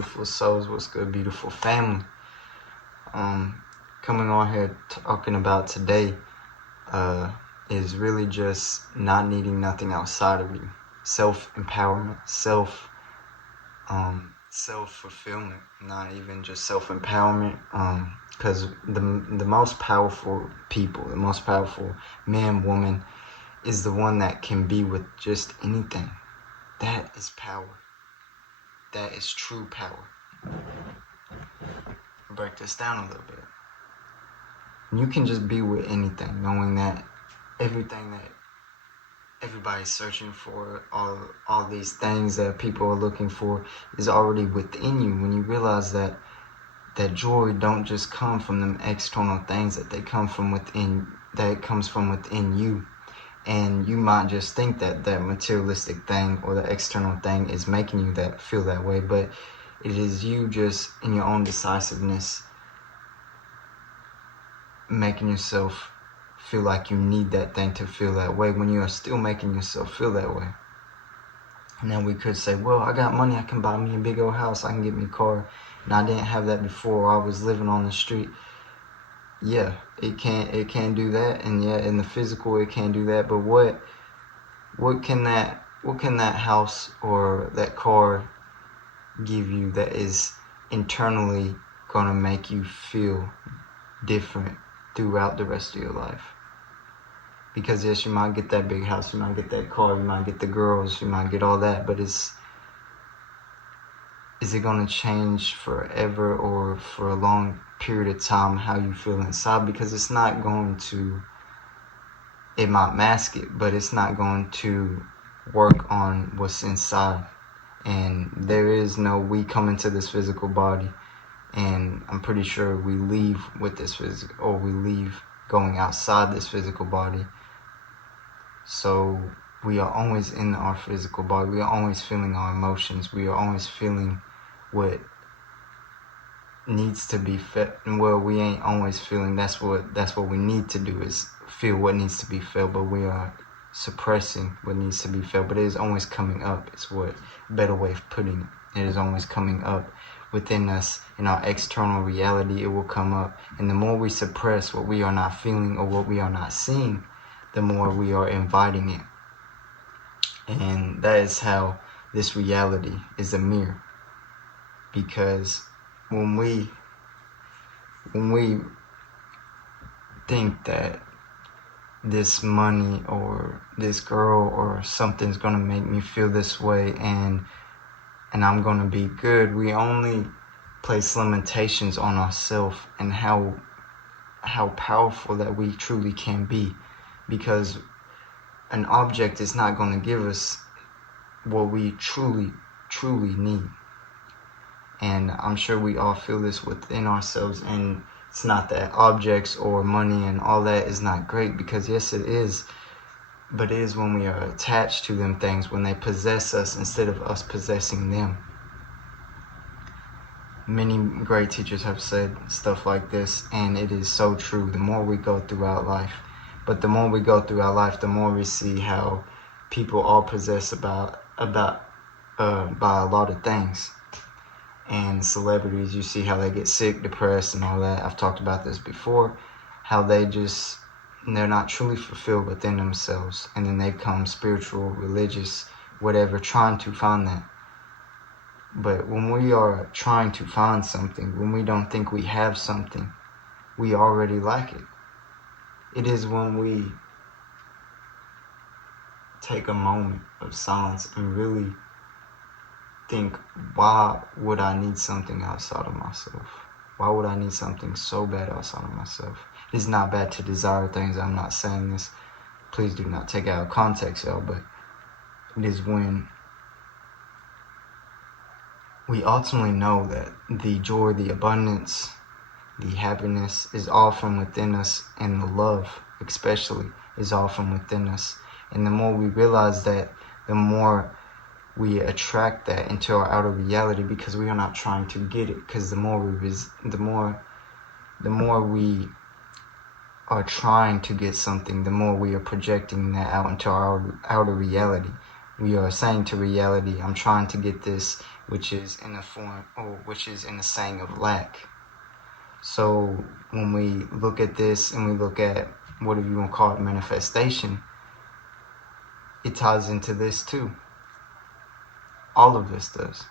beautiful souls? What's good, beautiful family? Coming on here talking about today is really just not needing nothing outside of you. Self-empowerment, self-fulfillment, not even just self-empowerment. Because the most powerful people, the most powerful man, woman, is the one that can be with just anything. That is power. That is true power. I'll break this down a little bit. You can just be with anything, knowing that everything that everybody's searching for, all these things that people are looking for, is already within you. When you realize that joy don't just come from them external things, that they come from within, that it comes from within you. And you might just think that that materialistic thing or the external thing is making you feel that way, but it is you just in your own decisiveness making yourself feel like you need that thing to feel that way when you are still making yourself feel that way. And then we could say, well, I got money, I can buy me a big old house, I can get me a car, and I didn't have that before. I was living on the street. Yeah, it can do that, and yeah, in the physical it can do that, but what can that house or that car give you that is internally gonna make you feel different throughout the rest of your life? Because yes, you might get that big house, you might get that car, you might get the girls, you might get all that, but is it gonna change forever or for a long period of time how you feel inside? Because it's not going to, it might mask it, but it's not going to work on what's inside. And there is no, we come into this physical body and I'm pretty sure we leave with this physical, or we leave going outside this physical body. So we are always in our physical body, we are always feeling our emotions, we are always feeling what needs to be felt. Well, we ain't always feeling, that's what we need to do, is feel what needs to be felt, but we are suppressing what needs to be felt. But it is always coming up. It's what better way of putting it. It is always coming up within us. In our external reality, it will come up. And the more we suppress what we are not feeling or what we are not seeing, the more we are inviting it. And that is how this reality is a mirror. Because when we think that this money or this girl or something's gonna make me feel this way and I'm gonna be good, we only place limitations on ourselves and how powerful that we truly can be. Because an object is not gonna give us what we truly need. And I'm sure we all feel this within ourselves. And it's not that objects or money and all that is not great, because yes, it is. But it is when we are attached to them things, when they possess us instead of us possessing them. Many great teachers have said stuff like this, and it is so true. The more we go throughout life, but the more we go throughout life, the more we see how people are possessed by a lot of things. And celebrities, you see how they get sick, depressed, and all that. I've talked about this before, how they're not truly fulfilled within themselves, and then they become spiritual, religious, whatever, trying to find that. But when we are trying to find something, when we don't think we have something, we already lack it. It is when we take a moment of silence and really think, why would I need something outside of myself? Why would I need something so bad outside of myself? It is not bad to desire things. I'm not saying this. Please do not take it out of context, y'all. But it is when we ultimately know that the joy, the abundance, the happiness is all from within us, and the love especially is all from within us. And the more we realize that, the more we attract that into our outer reality, because we are not trying to get it. Because the more we are trying to get something, the more we are projecting that out into our outer reality. We are saying to reality, I'm trying to get this. which is in the saying of lack. So when we look at this and we look at whatever you want to call it, manifestation, it ties into this too. All of this does.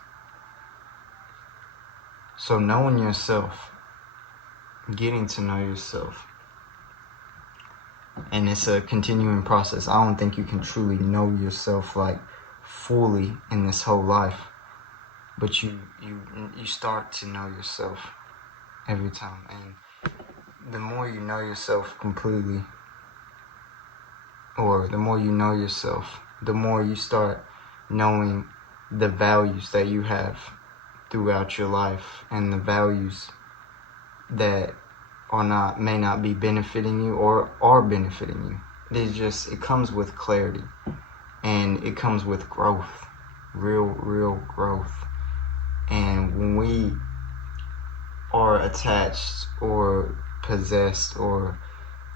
So knowing yourself, getting to know yourself, and it's a continuing process. I don't think you can truly know yourself like fully in this whole life, but you start to know yourself every time, and the more you know yourself completely, or the more you know yourself, the more you start knowing the values that you have throughout your life, and the values that may not be benefiting you or are benefiting you. It comes with clarity, and it comes with growth, real growth. And when we are attached or possessed or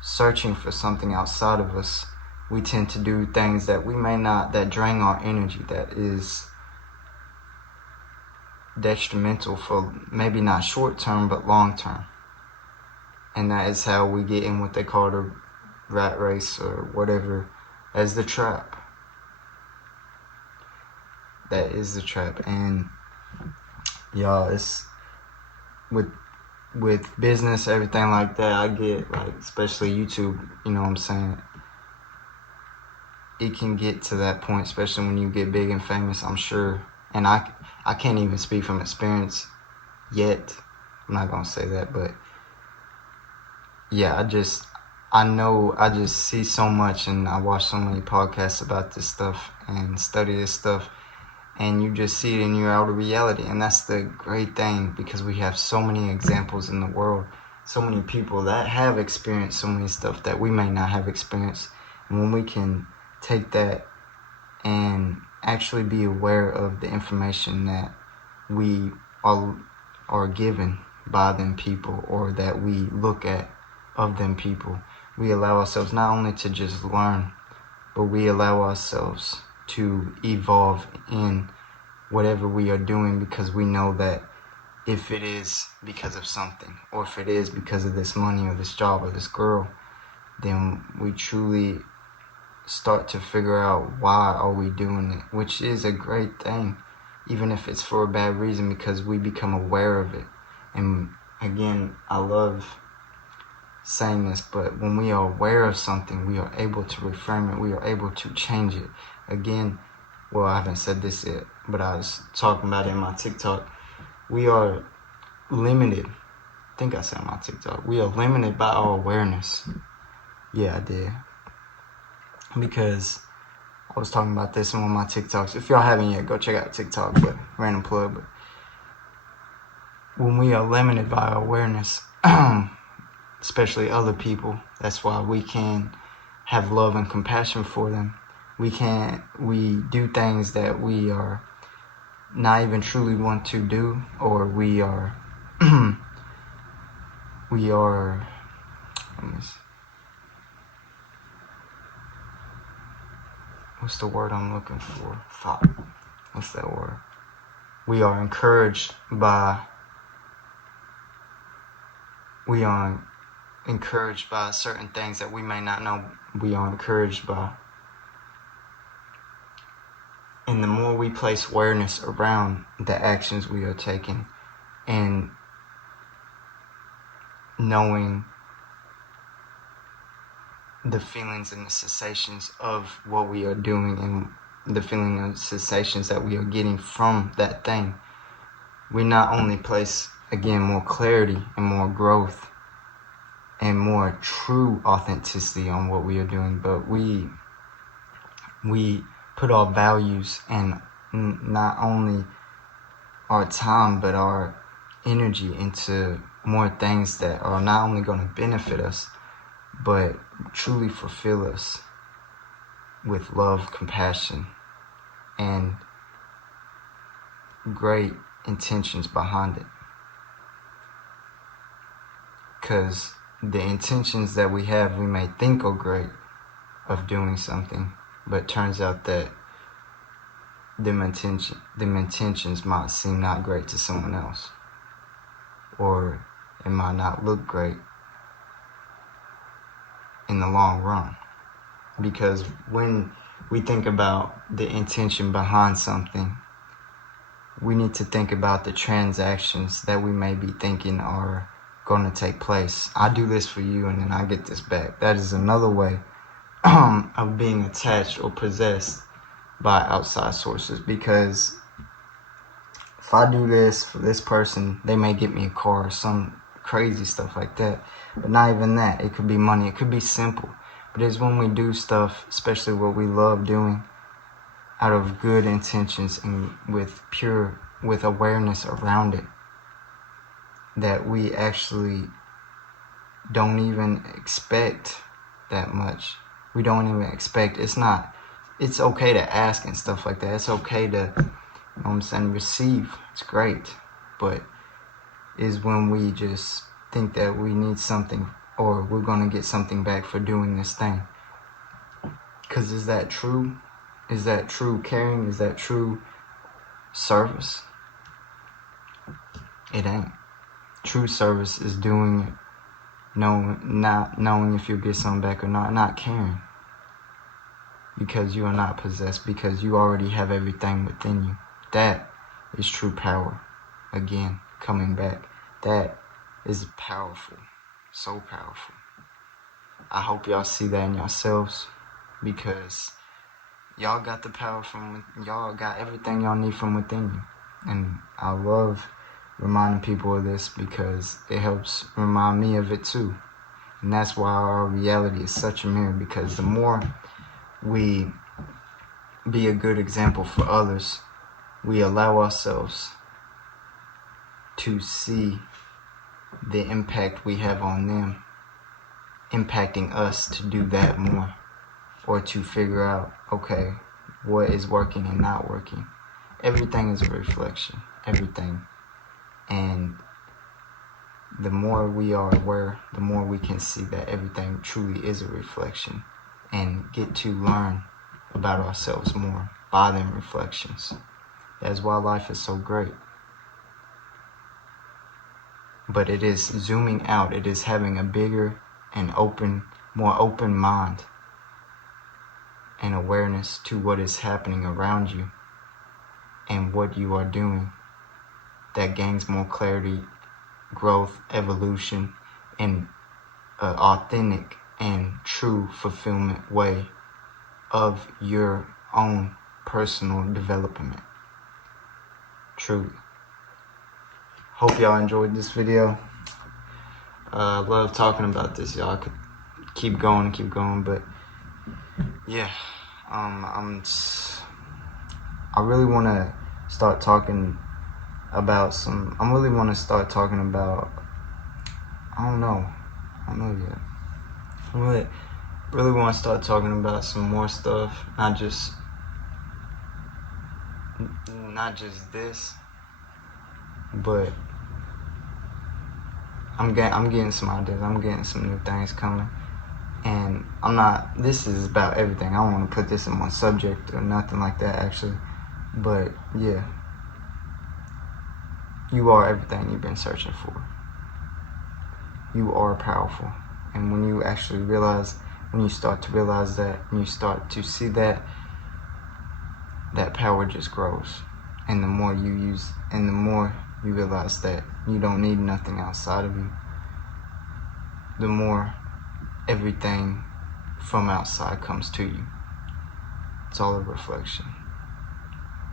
searching for something outside of us, we tend to do things that that drain our energy, that is detrimental for maybe not short term but long term. And that is how we get in what they call the rat race or whatever, as the trap. That is the trap. And y'all, it's with business, everything like that, I get, like, especially YouTube, you know what I'm saying, it can get to that point, especially when you get big and famous, I'm sure. And I can't even speak from experience yet. I'm not gonna say that, but yeah, I just see so much, and I watch so many podcasts about this stuff and study this stuff, and you just see it in your outer reality. And that's the great thing, because we have so many examples in the world, so many people that have experienced so many stuff that we may not have experienced. And when we can take that and actually be aware of the information that we are given by them people, or that we look at of them people, we allow ourselves not only to just learn, but we allow ourselves to evolve in whatever we are doing, because we know that if it is because of something, or if it is because of this money or this job or this girl, then we truly start to figure out why are we doing it, which is a great thing, even if it's for a bad reason, because we become aware of it. And again, I love saying this, but when we are aware of something, we are able to reframe it, we are able to change it. Again, well, I haven't said this yet, but I was talking about it in my TikTok. We are limited. I think I said in my TikTok. We are limited by our awareness. Yeah, I did. Because I was talking about this in one of my TikToks. If y'all haven't yet, go check out TikTok, but random plug. But when we are limited by our awareness, especially other people, that's why we can have love and compassion for them. We do things that we are not even truly want to do, or we are what's the word I'm looking for? What's that word? We are encouraged by certain things that we may not know we are encouraged by. And the more we place awareness around the actions we are taking, and knowing the feelings and the sensations of what we are doing, and the feeling and sensations that we are getting from that thing, we not only place, again, more clarity and more growth and more true authenticity on what we are doing, but we put our values and not only our time but our energy into more things that are not only going to benefit us but truly fulfill us with love, compassion, and great intentions behind it. Because the intentions that we have, we may think are great, of doing something, but it turns out that them intentions might seem not great to someone else, or it might not look great in the long run. Because when we think about the intention behind something, we need to think about the transactions that we may be thinking are going to take place. I do this for you and then I get this back. That is another way of being attached or possessed by outside sources. Because if I do this for this person, they may get me a car or some crazy stuff like that. But not even that. It could be money. It could be simple. But it's when we do stuff, especially what we love doing, out of good intentions and with awareness around it, that we actually don't even expect that much. We don't even expect. It's okay to ask and stuff like that. It's okay to, you know what I'm saying, receive. It's great. But is when we just think that we need something or we're going to get something back for doing this thing. Because is that true? Is that true caring? Is that true service? It ain't. True service is doing it, not knowing if you'll get something back or not caring. Because you are not possessed, because you already have everything within you. That is true power. Again, coming back. That is powerful. So powerful. I hope y'all see that in yourselves, because y'all got the power y'all got everything y'all need from within you. And I love reminding people of this because it helps remind me of it too. And that's why our reality is such a mirror, because the more we be a good example for others, we allow ourselves to see the impact we have on them, impacting us to do that more, or to figure out, okay, what is working and not working. Everything is a reflection, everything. And the more we are aware, the more we can see that everything truly is a reflection, and get to learn about ourselves more by them reflections. That's why life is so great. But it is zooming out. It is having a bigger and more open mind and awareness to what is happening around you and what you are doing that gains more clarity, growth, evolution, and an authentic and true fulfillment way of your own personal development. Truly. Hope y'all enjoyed this video. I love talking about this, y'all. I could keep going, but yeah, I really want to start talking about I don't know yet. I really want to start talking about some more stuff, not just this, but I'm getting some ideas. I'm getting some new things coming, and this is about everything. I don't want to put this in one subject or nothing like that, actually, but yeah, you are everything you've been searching for. You are powerful, and when you start to realize that, when you start to see that power just grows. And the more you use, and the more you realize that you don't need nothing outside of you, the more everything from outside comes to you. It's all a reflection.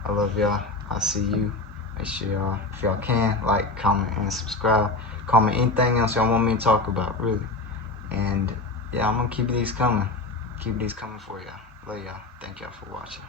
I love y'all. I'll see you. Make sure y'all, if y'all can, like, comment, and subscribe. Comment anything else y'all want me to talk about, really. And yeah, I'm gonna keep these coming. Keep these coming for y'all. Love y'all. Thank y'all for watching.